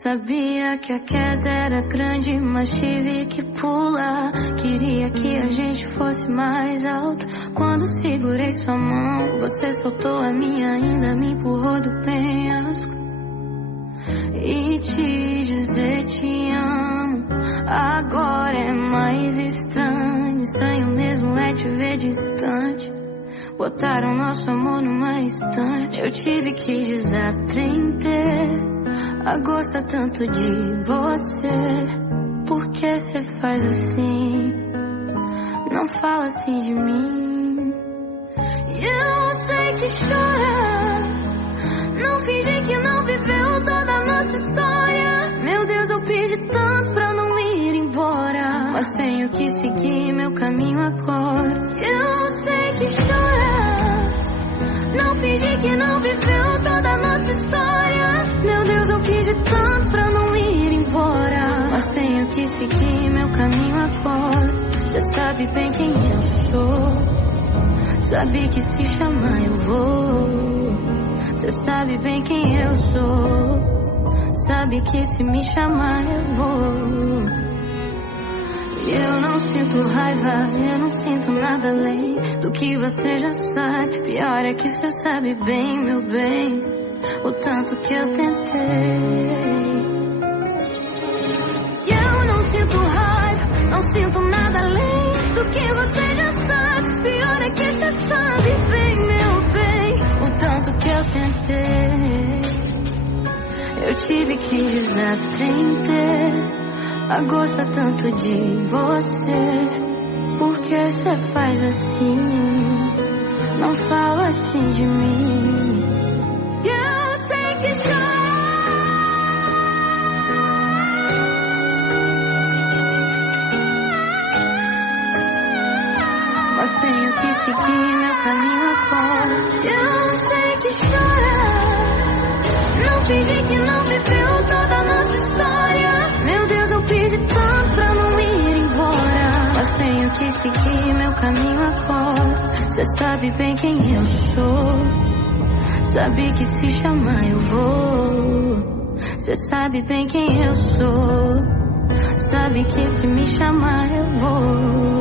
Sabia que a queda era grande, mas tive que pular. Queria que a gente fosse mais alto. Quando segurei sua mão, você soltou a minha, ainda me empurrou do penhasco. E te dizer te amo agora é mais estranho. Estranho mesmo é te ver distante. Botaram nosso amor numa estante. Eu tive que desaprender a gostar tanto de você. Por que cê faz assim? Não fala assim de mim. E eu sei que chora. Não finge que não viveu toda a nossa história. Meu Deus, eu pedi tanto pra não ir embora, mas tenho que seguir meu caminho agora. E eu sei que chora. Não fingi que não viveu toda a nossa história. Meu Deus, eu pedi tanto pra não ir embora, mas tenho que seguir meu caminho agora. Cê sabe bem quem eu sou. Sabe que se chamar eu vou. Cê sabe bem quem eu sou. Sabe que se me chamar eu vou. Eu não sinto raiva, eu não sinto nada além do que você já sabe. Pior é que você sabe bem, meu bem, o tanto que eu tentei. Eu não sinto raiva, não sinto nada além do que você já sabe. Pior é que você sabe bem, meu bem, o tanto que eu tentei. Eu tive que desaprender a gostar tanto de você. Por que cê faz assim? Não fala assim de mim. Eu sei que chora, mas tenho que seguir meu caminho agora. Eu sei que chora. Não fingi que não viveu toda a nossa história. Meu Deus, eu pedi tanto pra não ir embora, mas tenho que seguir meu caminho agora. Cê sabe bem quem eu sou. Sabe que se chamar eu vou. Cê sabe bem quem eu sou. Sabe que se me chamar eu vou.